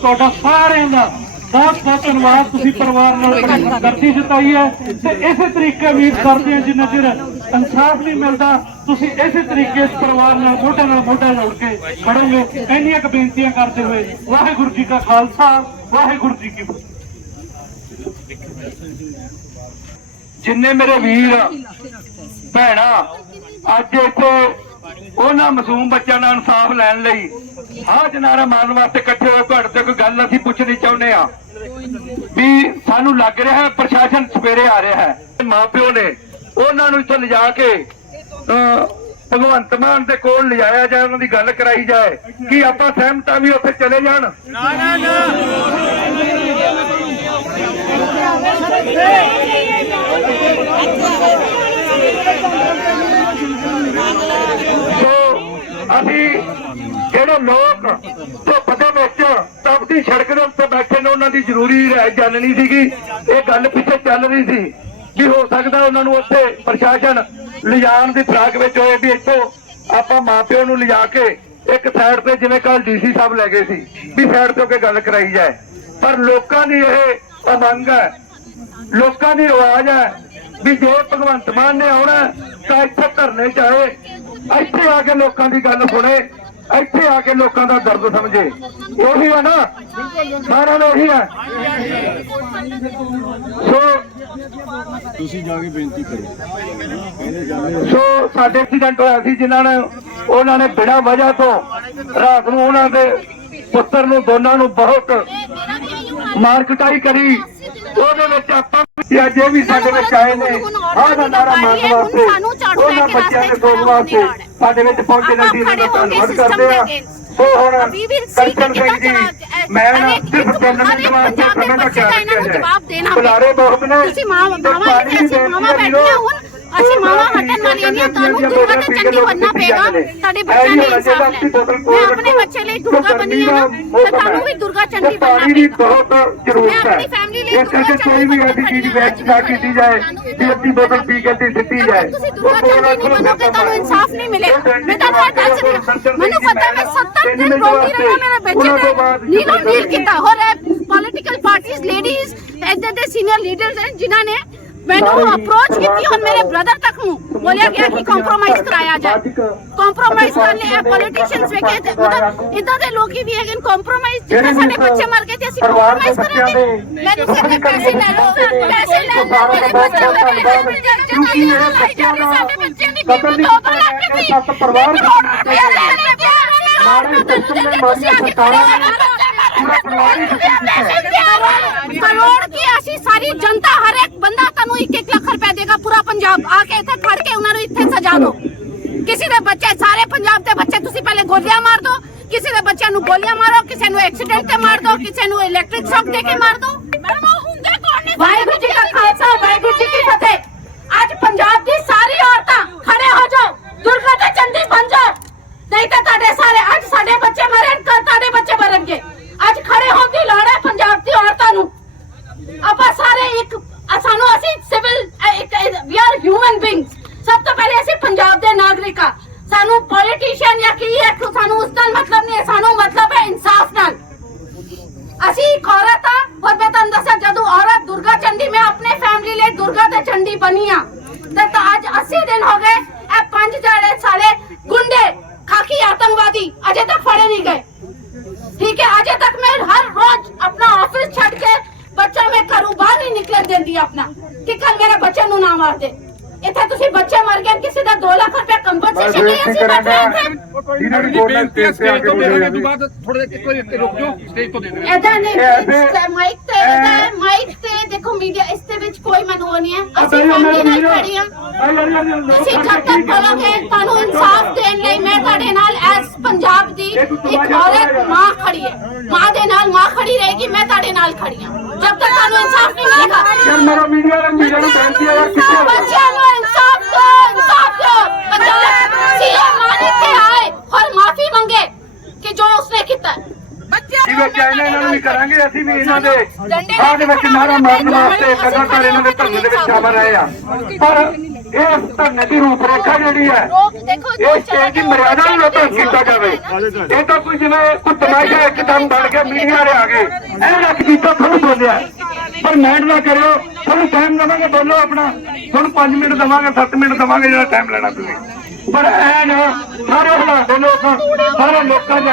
ਤੁਹਾਡਾ ਸਾਰਿਆਂ ਦਾ ਬਹੁਤ ਬਹੁਤ ਧੰਨਵਾਦ। ਤੁਸੀਂ ਪਰਿਵਾਰ ਨਾਲ ਬੜੀ ਜਤਾਈ ਹੈ ਤੇ ਇਸੇ ਤਰੀਕੇ ਉਮੀਦ ਕਰਦੇ ਹਾਂ ਜਿੰਨਾ ਚਿਰ ਇਨਸਾਫ ਨਹੀਂ ਮਿਲਦਾ ਤੁਸੀਂ ਇਸੇ ਤਰੀਕੇ ਇਸ ਪਰਿਵਾਰ ਨਾਲ ਮੋਢੇ ਨਾਲ ਮੋਢਾ ਜੋੜ ਕੇ ਖੜੋਗੇ। ਇੰਨੀਆਂ ਕੁ ਬੇਨਤੀਆਂ ਕਰਦੇ ਹੋਏ ਵਾਹਿਗੁਰੂ ਜੀ ਕਾ ਖਾਲਸਾ ਵਾਹਿਗੁਰੂ ਜੀ ਕੀ ਫਤਿਹ। ਜਿੰਨੇ ਮੇਰੇ ਵੀਰ ਭੈਣਾ ਅੱਜ ਇੱਥੇ ਉਹਨਾਂ ਮਾਸੂਮ ਬੱਚਿਆਂ ਦਾ ਇਨਸਾਫ ਲੈਣ ਲਈ ਆਹ ਜਨਾਰਾ ਮਾਰਨ ਵਾਸਤੇ ਇਕੱਠੇ ਹੋਏ ਤੁਹਾਡੇ ਤੋਂ ਕੋਈ ਗੱਲ ਅਸੀਂ ਪੁੱਛਣੀ ਚਾਹੁੰਦੇ ਆ ਵੀ ਸਾਨੂੰ ਲੱਗ ਰਿਹਾ ਹੈ, ਪ੍ਰਸ਼ਾਸਨ ਸਵੇਰੇ ਆ ਰਿਹਾ ਹੈ। ਮਾਪਿਓ ਨੇ ਉਹਨਾਂ ਨੂੰ ਇੱਥੋਂ ਲਿਜਾ ਕੇ ਭਗਵੰਤ ਮਾਨ ਦੇ ਕੋਲ ਲਿਜਾਇਆ ਜਾਏ, ਉਹਨਾਂ ਦੀ ਗੱਲ ਕਰਾਈ ਜਾਏ, ਕਿ ਆਪਾਂ ਸਹਿਮਤਾਂ ਵੀ ਉੱਥੇ ਚਲੇ ਜਾਣ? ਸੋ ਅਸੀਂ ਜਿਹੜੇ ਲੋਕ ਧੁੱਪ ਦੇ ਵਿੱਚ ਤਪਦੀ ਸੜਕ ਦੇ ਉੱਤੇ ਬੈਠੇ ਨੇ, ਉਹਨਾਂ ਦੀ ਜ਼ਰੂਰੀ ਰਹਿ ਜਾਣਨੀ ਸੀਗੀ। ਇਹ ਗੱਲ ਪਿੱਛੇ ਚੱਲ ਰਹੀ ਸੀ ਕਿ ਹੋ ਸਕਦਾ ਉਹਨਾਂ ਨੂੰ ਉੱਥੇ ਪ੍ਰਸ਼ਾਸਨ ਲਿਜਾਣ ਦੀ ਫਰਾਕ ਵਿੱਚ ਹੋਏ ਵੀ ਇੱਥੋਂ ਆਪਾਂ ਮਾਪਿਓ ਨੂੰ ਲਿਜਾ ਕੇ ਇੱਕ ਸਾਈਡ ਤੇ ਜਿਵੇਂ ਕੱਲ ਡੀਸੀ ਸਾਹਿਬ ਲੈ ਗਏ ਸੀ, ਵੀ ਸਾਈਡ ਤੋਂ ਕੇ ਗੱਲ ਕਰਾਈ ਜਾਏ। ਪਰ ਲੋਕਾਂ ਦੀ ਇਹ ਮੰਗ ਹੈ, ਲੋਕਾਂ ਦੀ ਆਵਾਜ਼ ਹੈ ਵੀ ਜੇ ਭਗਵੰਤ ਮਾਨ ਨੇ ਆਉਣਾ ਤਾਂ ਇੱਥੇ ਧਰਨੇ ਚਾਹੇ ਇੱਥੇ ਆ ਕੇ ਲੋਕਾਂ ਦੀ ਗੱਲ ਸੁਣੇ ਇੱਥੇ ਆ ਕੇ ਲੋਕਾਂ ਦਾ ਦਰਦ ਸਮਝੇ। ਉਹੀ ਹੈ ਨਾ ਸਾਰਿਆਂ ਨੂੰ ਉਹੀ ਹੈ ਸੋ ਤੁਸੀਂ ਜਾ ਕੇ ਬੇਨਤੀ ਕਰੋ। ਸੋ ਸਾਡੇ ਐਕਸੀਡੈਂਟ ਹੋਇਆ ਸੀ ਜਿਨ੍ਹਾਂ ਨੇ ਉਹਨਾਂ ਨੇ ਬਿਨਾਂ ਵਜ੍ਹਾ ਤੋਂ ਰਾਤ ਨੂੰ ਉਹਨਾਂ ਦੇ ਪੁੱਤਰ ਨੂੰ ਦੋਨਾਂ ਨੂੰ ਬਹੁਤ ਮਾਰ ਕੁਟਾਈ ਕਰੀ। ਉਹਦੇ ਵਿੱਚ ਆਪਾਂ ਵੀ ਅੱਜ ਇਹ ਵੀ ਸਾਡੇ ਵਿੱਚ ਆਏ ਨੇ। ਆਹ ਦਾ ਨਾਰਾ ਮਾਰਨ ਵਾਸਤੇ। ਉਹਨਾਂ ਬੱਚਿਆਂ ਦੇ ਸੋਚ ਵਾਸਤੇ ਸਾਡੇ ਵਿੱਚ ਪਹੁੰਚੇ ਦਾ ਧੰਨਵਾਦ ਕਰਦੇ ਆ। ਸੋ ਹੁਣ ਕਰਸ਼ਨ ਸਿੰਘ ਜੀ ਮੈਂ ਨਾ ਸਿਰਫ ਤਿੰਨ ਮਿੰਟ ਵਾਸਤੇ ਸਮੇਂ ਦਾ ਖਿਆਲ ਰੱਖਿਆ ਜਾਏ। ਬੁਲਾਰੇ ਬਹੁਤ ਨੇ। ਤੁਸੀਂ ਮਾਂ ਹੈ ਬੈਠੀਆਂ ਹੁਣ ਹਟਣ ਵਾਲੀਆਂ ਨਹੀਂ ਤੁਹਾਨੂੰ ਦੁਰਗਾ ਤੇ ਚੰਡੀ ਬਣਨਾ ਪਏਗਾ। ਤੁਹਾਡੇ ਬੱਚਿਆਂ ਨੇ ਇਨਸਾਫ ਲੈ ਮੈਂ ਆਪਣੇ ਬੱਚੇ ਲਈ ਦੁਰਗਾ ਬਣੀ ਆ ਤੇ ਤੁਹਾਨੂੰ ਵੀ ਦੁਰਗਾ ਚੰਡੀ ਦੀ ਪਏਗਾ। ਬਹੁਤ ਜ਼ਰੂਰਤ ਹੈ। ਲਈ ਇਸ ਕਰਕੇ ਕੋਈ ਵੀ ਐਸੀ ਚੀਜ਼ ਵੇਚ ਨਾ ਕੀਤੀ ਜਾਏ ਕਿ ਅੱਧੀ ਬੋਤਲ ਪੀ ਕੇ ਤੇ ਸਿੱਟੀ ਜਾਏ। ਤੁਸੀਂ ਦੁਰਗਾ ਚੰਡੀ ਨਹੀਂ ਬਣੋਗੇ ਤੁਹਾਨੂੰ ਇਨਸਾਫ ਨਹੀਂ ਮਿਲੇਗਾ। ਮੈਂ ਤੁਹਾਨੂੰ ਇਹ ਦੱਸ ਰਹੀ ਮੈਨੂੰ ਪਤਾ ਮੈਂ 70 ਦਿਨ ਰੋਂਦੀ ਰਹੀ ਹਾਂ ਮੇਰੇ ਬੱਚੇ ਨੇ ਨੀਲੋ ਨੀਲ ਕੀਤਾ ਹੋਰ ਪੋਲੀਟੀਕਲ ਪਾਰਟੀਆਂ ਲੇਡੀਜ਼ ਇੱਧਰ ਦੇ ਸੀਨੀਅਰ ਲੀਡਰਸ ਹਨ ਜਿਨ੍ਹਾਂ ਨੇ ਮੈਨੂੰ ਅਪਰੋਚ ਕੀਤੀ ਹੁਣ ਮੇਰੇ ਬ੍ਰਦਰ ਤੱਕ ਨੂੰ ਬੋਲਿਆ ਗਿਆ ਕਿ ਕੰਪਰੋਮਾਈਜ਼ ਕਰਾਇਆ ਜਾਏ। ਕੰਪਰੋਮਾਈਜ਼ ਕਰ ਲਿਆ ਪੋਲੀਟੀਸ਼ੀਅਨਸ ਵੇਖੇ ਤੇ ਮਤਲਬ ਇਦਾਂ ਦੇ ਲੋਕੀ ਵੀ ਹੈਗੇ ਕੰਪਰੋਮਾਈਜ਼ ਜਿੱਦਾਂ ਸਾਡੇ ਬੱਚੇ ਮਰ ਗਏ ਤੇ ਅਸੀਂ ਕੰਪਰੋਮਾਈਜ਼ ਕਰਾਂਗੇ। ਮੈਨੂੰ ਸਿਰਫ ਪੈਸੇ ਲੈ ਲਓ ਪੈਸੇ ਲੈ ਲਓ ਮੇਰੇ ਬੱਚੇ ਮੇਰੇ ਕਿਉਂਕਿ ਇਹ ਬੱਚਿਆਂ ਦਾ ਸਾਡੇ ਬੱਚਿਆਂ ਦੀ ਕਤਲ ਦੀ ਕੀਮਤ 2 ਲੱਖ ਇਹ ਦੀ ਸੱਤ ਪਰਿਵਾਰ ਦੀ ਕਰੋੜ ਰੁਪਏ ਲੈ ਲੈ ਕੇ ਮਾੜੇ ਸਿਸਟਮ ਨੇ ਮਾੜੀਆਂ ਸਰਕਾਰਾਂ ਨੇ ਪੂਰਾ ਪਰਿਵਾਰ ਹੀ ਕਰੋੜ ਕੀ ਅਸੀਂ ਸਾਰੀ ਜਨਤਾ ਹਰ ਇੱਕ ਬੰਦਾ ਤੁਹਾਨੂੰ 1-1 ਲੱਖ ਰੁਪਏ ਦੇਗਾ ਪੂਰਾ ਪੰਜਾਬ ਆ ਕੇ ਇੱਥੇ ਖੜ ਕੇ ਉਹਨਾਂ ਨੂੰ ਇੱਥੇ ਸਜਾ ਦਿਓ। ਕਿਸੇ ਦੇ ਬੱਚੇ ਸਾਰੇ ਪੰਜਾਬ ਦੇ ਬੱਚੇ ਤੁਸੀਂ ਪਹਿਲੇ ਗੋਲੀਆਂ ਮਾਰ ਦਿਓ। ਕਿਸੇ ਦੇ ਬੱਚਿਆਂ ਨੂੰ ਗੋਲੀਆਂ ਮਾਰੋ ਕਿਸੇ ਨੂੰ ਐਕਸੀਡੈਂਟ ਤੇ ਮਾਰ ਦਿਓ ਕਿਸੇ ਨੂੰ ਇਲੈਕਟ੍ਰਿਕ ਸ਼ੌਕ ਦੇ ਕੇ ਮਾਰ ਦਿਓ। ਮੈਡਮ ਉਹ ਹੁੰਦੇ ਕੌਣ ਨੇ? ਵਾਹਿਗੁਰੂ ਜੀ ਕਾ ਖਾਲਸਾ ਵਾਹਿਗੁਰੂ ਜੀ ਕੀ ਫਤਿਹ। ਅੱਜ ਪੰਜਾਬ ਦੀ ਸਾਰੀ ਔਰਤਾਂ ਖੜੇ ਹੋ ਜਾਓ ਦੁਰਗਾ ਤੇ ਚੰਡੀ ਬਣ ਜਾਓ ਨਹੀਂ ਤਾਂ ਤੁਹਾਡੇ ਸਾਰੇ ਅੱਜ ਸਾਡੇ ਬੱਚੇ ਮਰਨ ਕੱਲ ਤੁਹਾਡੇ ਬੱਚੇ ਮਰਨਗੇ ਅੱਜ ਖੜੇ ਹੋਣ ਦੀ ਲੋੜ ਹੈ ਪੰਜਾਬ ਦੀ ਔਰਤਾਂ ਨੂੰ ਆਪਾਂ ਸਾਰੇ ਇੱਕ ਅ- ਸਾਨੂੰ ਅਸੀਂ civil we are human beings ਸਭ ਤੋਂ ਪਹਿਲੇ ਅਸੀਂ ਪੰਜਾਬ ਦੇ ਨਾਗਰਿਕ ਆ ਸਾਨੂੰ ਪੋਲੀਟੀਸ਼ੀਅਨ ਜਾਂ ਕੀ ਹੈ ਸਾਨੂੰ ਉਸ ਨਾਲ ਮਤਲਬ ਨਹੀਂ ਹੈ ਸਾਨੂੰ ਮਤਲਬ ਹੈ ਇਨਸਾਫ ਨਾਲ ਅਸੀਂ ਇੱਕ ਔਰਤ ਆ ਔਰ ਮੈਂ ਤੁਹਾਨੂੰ ਦੱਸਾਂ ਜਦੋਂ ਔਰਤ ਦੁਰਗਾ ਚੰਡੀ, ਮੈਂ ਆਪਣੇ ਫੈਮਿਲੀ ਲਈ ਦੁਰਗਾ ਤੇ ਚੰਡੀ ਬਣੀ ਆ। ਤੇ ਤਾਂ 80 ਦਿਨ ਹੋ ਗਏ, ਇਹ ਪੰਜ ਜਿਹੜੇ ਸਾਲੇ ਗੁੰਡੇ, ਖਾਕੀ ਆਤੰਕਵਾਦੀ ਅਜੇ ਤੱਕ ਫੜੇ ਨਹੀਂ ਗਏ। ਠੀਕ ਹੈ, ਅਜੇ ਤੱਕ ਮੈਂ ਹਰ ਰੋਜ਼ ਆਪਣਾ ਆਫਿਸ ਛੱਡ ਕੇ ਬੱਚਾ ਮੈਂ ਘਰੋਂ ਬਾਹਰ ਨਹੀਂ ਨਿਕਲਣ ਦਿੰਦੀ ਆਪਣਾ। ਕਿ ਕੱਲ ਮੇਰੇ ਬੱਚੇ ਨੂੰ ਨਾ ਮਾਰ ਇੱਥੇ ਤੁਸੀਂ ਬੱਚੇ ਮਰ ਗਏ ਕਿਸੇ ਦਾ 2 ਲੱਖ ਰੁਪਏ ਕੰਪਨਸੇਸ਼ਨ ਨਹੀਂ ਅਸੀਂ ਬੈਠ ਰਹੇ ਇੱਥੇ ਜਿਹਨਾਂ ਦੀ ਜੀ ਬੋਲਣਾ ਬੇਨਤੀ ਹੈ ਸਟੇਜ ਤੇ ਆ ਸਟੇਜ ਕੇ ਤੋਂ ਬੋਲੇ ਦੇਵਾਂਗੇ ਤੋਂ ਬਾਅਦ ਥੋੜੇ ਇੱਕ ਵਾਰੀ ਇੱਥੇ ਰੁਕ ਜਾਓ ਸਟੇਜ ਤੋਂ ਦੇ ਦਿਓ ਇਹਦਾ ਨੇ ਇਹ- ਮਾਈਕ ਤੇ ਇਹਦਾ ਹੈ, ਮਾਈਕ ਤੇ ਦੇਖੋ ਮੀਡੀਆ ਇਸ ਦੇ ਵਿੱਚ ਕੋਈ ਮੈਨੂੰ ਉਹ ਨਹੀਂ ਹੈ ਅਸੀਂ ਫੈਮਿਲੀ ਨਾਲ ਖੜੀ ਹਾਂ ਤੁਸੀਂ ਜਦ ਤੱਕ ਬੋਲੋਗੇ ਤੁਹਾਨੂੰ ਇਨਸਾਫ ਦੇਣ ਲਈ ਮੈਂ ਤੁਹਾਡੇ ਨਾਲ ਐਸ ਪੰਜਾਬ ਦੀ ਇੱਕ ਔਰਤ ਮਾਂ ਖੜੀ ਹੈ ਮਾਂ ਦੇ ਨਾਲ ਮਾਂ ਖੜੀ ਰਹੇਗੀ ਮੈਂ ਤੁਹਾਡੇ ਨਾਲ ਖੜੀ ਹਾਂ ਜਦ ਤੱਕ ਤੁਹਾਨੂੰ ਇਨਸਾਫ ਨਹੀਂ ਮਿਲੇਗਾ ਯਾਰ ਮੇਰਾ ਮੀਡੀਆ ਦਾ ਮੀਡੀਆ ਨੂੰ ਬੇਨਤੀ ਹੈ ਯਾਰ ਕਿੱਥੇ ਹੋ? ਬੱਚਿਆਂ ਨੂੰ ਇਨਸਾਫ ਦਿਓ ਇਨਸਾਫ ਦਿਓ ਪੰਜਾਬ ਸੀਐਮ ਮਾਨ ਇੱਥੇ ਆਏ ਔਰ ਮਾਫੀ ਮੰਗੇ ਕਿ ਜੋ ਉਸਨੇ ਕੀਤਾ ਹੈ। ਵਿੱਚ ਇਹਨਾਂ ਇਹਨਾਂ ਨੂੰ ਵੀ ਕਰਾਂਗੇ ਅਸੀਂ ਵੀ ਇਹਨਾਂ ਦੇ। ਆਹ ਦੇ ਵਿੱਚ ਨਾਰਾ ਮਾਰਨ ਵਾਸਤੇ ਲਗਾਤਾਰ ਇਹਨਾਂ ਦੇ ਧਰਨੇ ਦੇ ਵਿੱਚ ਸ਼ਾਮਲ ਰਹੇ ਆ। ਪਰ ਇਹ ਧਰਨੇ ਦੀ ਰੂਪਰੇਖਾ ਜਿਹੜੀ ਹੈ ਇਹ ਸਟੇਜ ਦੀ ਮਰਿਆਦਾ ਨੂੰ ਲੋਕਾਂ ਕੀਤਾ ਜਾਵੇ। ਇਹ ਤਾਂ ਕੋਈ ਜਿਵੇਂ ਕੋਈ ਤਮਾਸ਼ਾ ਇੱਕਦਮ ਬਣ ਕੇ ਮੀਡੀਆ ਵਾਲੇ ਆ ਗਏ। ਇਹ ਰੱਖ ਕੀਤਾ ਤੁਹਾਨੂੰ ਬੋਲਿਆ। ਪਰ ਮੈਂਡ ਨਾ ਕਰਿਓ ਤੁਹਾਨੂੰ ਟਾਈਮ ਦੇਵਾਂਗੇ ਬੋਲੋ ਆਪਣਾ। ਤੁਹਾਨੂੰ 5 ਮਿੰਟ ਦੇਵਾਂਗੇ 7 ਮਿੰਟ ਦੇਵਾਂਗੇ ਜਿਹੜਾ ਟਾਈਮ ਲੈਣਾ ਤੁਸੀਂ। ਪਰ ਐ ਨਾ ਸਾਰੇ ਹਾਲਾਤ ਦੇ ਲੋਕ ਸਾਰੇ ਲੋਕਾਂ ਦੇ